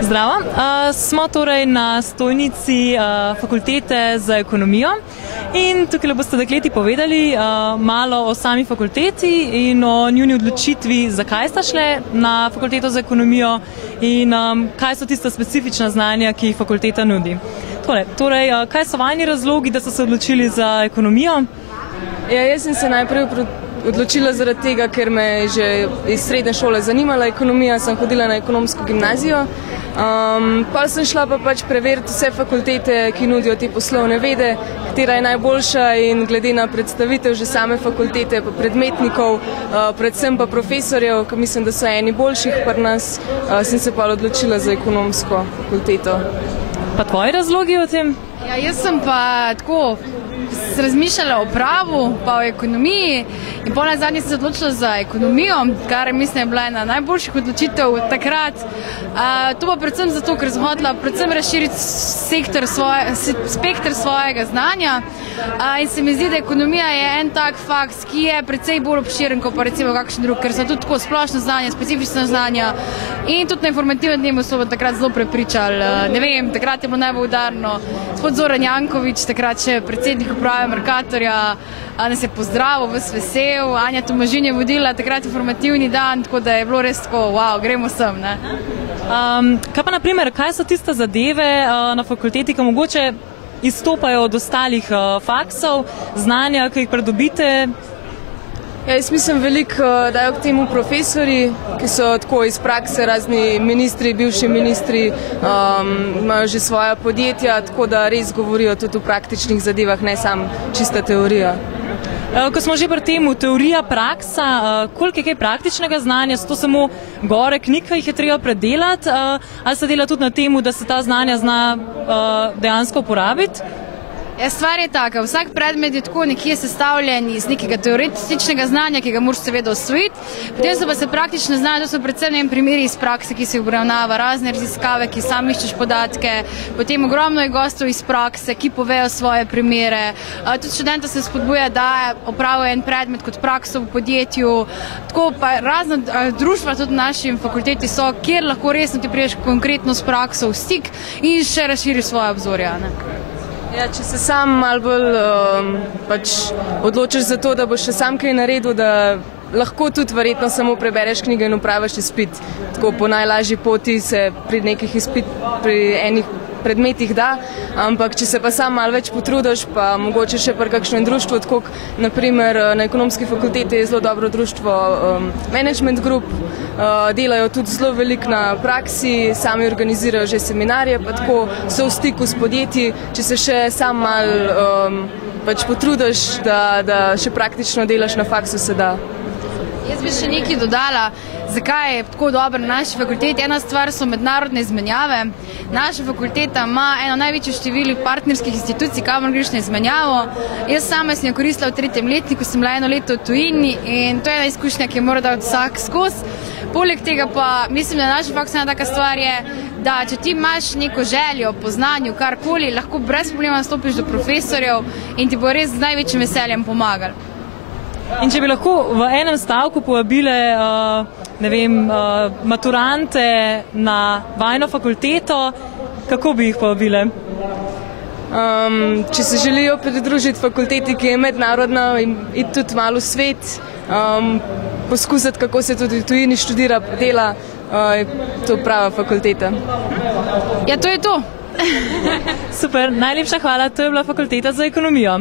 Zdravo. Smo torej na stojnici fakultete za ekonomijo in tukaj boste dekleti povedali malo o sami fakulteti in o njuni odločitvi, zakaj sta šle na fakulteto za ekonomijo in kaj so tista specifična znanja, ki jih fakulteta nudi. Torej, kaj so vajni razlogi, da so se odločili za ekonomijo? Ja, jaz sem se najprej odločila zaradi tega, ker me je že iz srednje šole zanimala ekonomija, sem hodila na ekonomsko gimnazijo. Pa sem šla pač preveriti vse fakultete, ki nudijo te poslovne vede, katera je najboljša, in glede na predstavitev že same fakultete, pa predmetnikov, predvsem pa profesorjev, ki mislim, da so eni boljših pri nas, sem se pa odločila za ekonomsko fakulteto. Pa tvoji razlogi o tem? Ja, jaz sem pa tako razmišljala o pravu, pa o ekonomiji, in pol nazadnje sem se odločila za ekonomijo, kar mislim je bila ena najboljših odločitev takrat. To pa predvsem zato, ker sem hotela predvsem razširiti spekter svojega znanja, in se mi zdi, da ekonomija je en tak faks, ki je precej bolj obširen kot pa recimo kakšen drug, ker so tudi tako splošno znanje, specifično znanja, in tudi na informativnem dnevu so takrat zelo prepričali. Ne vem, takrat je bilo najbolj udarno gospod Zoran Janković, takrat še predsednik uprave Mercatorja, nas je pozdravil, ves vesel, Anja Tomažin je vodila takrat informativni dan, tako da je bilo res tako, wow, gremo sem, ne. Kaj pa naprimer, kaj so tiste zadeve na fakulteti, ki mogoče izstopajo od ostalih faksov, znanja, ki jih pridobite? Ja, jaz mislim, veliko dajo k temu profesorji, ki so tako iz prakse, razni ministri, bivši ministri, imajo že svoja podjetja, tako da res govorijo tudi o praktičnih zadevah, ne samo čista teorija. Ko smo že pri temu, teorija, praksa, koliko je kaj praktičnega znanja, so to samo gore knjig, ki jih je treba predelati, ali se dela tudi na temu, da se ta znanja zna dejansko uporabiti? Stvar je taka, vsak predmet je tako nekje sestavljen iz nekega teoretičnega znanja, ki ga moraš seveda osvojiti, potem so pa se praktične znanja, to so predvsem primeri iz prakse, ki se jih obravnava, razne raziskave, ki sam iščeš podatke, potem ogromno je gostov iz prakse, ki povejo svoje primere, tudi študenta se spodbuja, da opravijo en predmet kot prakso v podjetju, tako pa razna društva tudi na naši fakulteti so, kjer lahko resno ti priješ konkretno s prakso v stik in še razširiš svoje obzorja. Ja, če se sam malo bolj odločiš za to, da boš še sam kaj naredil, da lahko tudi verjetno samo prebereš knjige in opraviš izpit. Tako po najlažji poti se pri enih predmetih da, ampak če se pa sam malo več potrudiš, pa mogoče še pri kakšnem društvu, tako naprimer na ekonomski fakulteti je zelo dobro društvo Management Group, delajo tudi zelo veliko na praksi, sami organizirajo že seminarje, pa tako so v stiku s podjetji, če se še sam malo potrudiš, da še praktično delaš na faksu, se da. Jaz bi še nekaj dodala, zakaj je tako dobro na naši fakulteti. Ena stvar so mednarodne izmenjave. Naša fakulteta ima eno največje število partnerskih institucij, kamor greš na izmenjavo. Jaz sama sem jo koristila v 3. letniku, sem bila 1 leto v tujini in to je ena izkušnja, ki je mora dati vsak skozi. Poleg tega pa mislim, da naša faksa ena taka stvar je, da če ti imaš neko željo po znanju, karkoli, lahko brez problema stopiš do profesorjev in ti bo res z največjim veseljem pomagali. In če bi lahko v enem stavku povabile, ne vem, maturante na vajno fakulteto, kako bi jih povabile? Če se želijo pridružiti fakulteti, ki je mednarodna, in iti tudi malo v svet, poskusiti, kako se tudi v tujini študira, dela, to prava fakulteta. Ja, to je to. Super, najlepša hvala, to je bila fakulteta za ekonomijo.